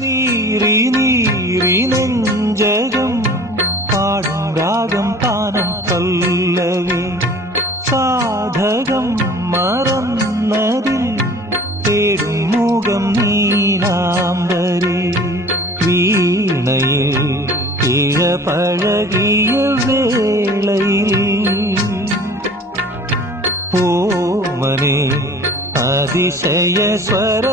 നീറി നീറി നെഞ്ചകം പാടും രാഗം താനം പല്ലവി സാധകം മറന്നതിൽ തേടും മുഖം നീനാംബരി വീണയിൽ ഇഴ പഴകിയ വേളയിൽ ഓമനെ അതിശയ സ്വര